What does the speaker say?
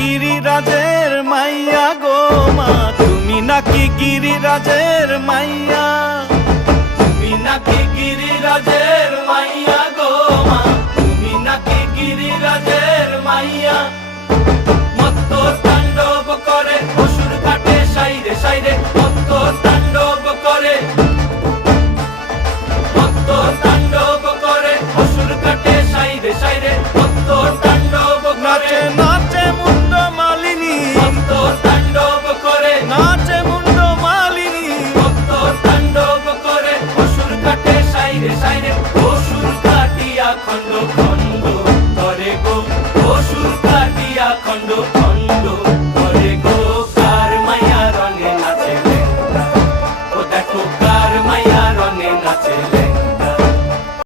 গিরিরাজের মাইয়া গো মা, তুমি নাকি গিরিরাজের মাইয়া, তুমি নাকি গিরিরাজের মাইয়া গো মা, তুমি নাকি গিরিরাজের মাইয়া। মত্ত তাণ্ডব করে অসুর কাটে সাইরে সাইরে, মত্ত তাণ্ডব করে, মত্ত তাণ্ডব করে অসুর কাটে সাইরে সাইরে, মত্ত তাণ্ডব করে। নাচে মুন্ড মালিনী, মত্ত তাণ্ডব করে, নাচে মুন্ড মালিনী, মত্ত তাণ্ডব করে অসুর কাটে সাইরে সাইরে, অসুর কাটিয়া খন্ড খন্ড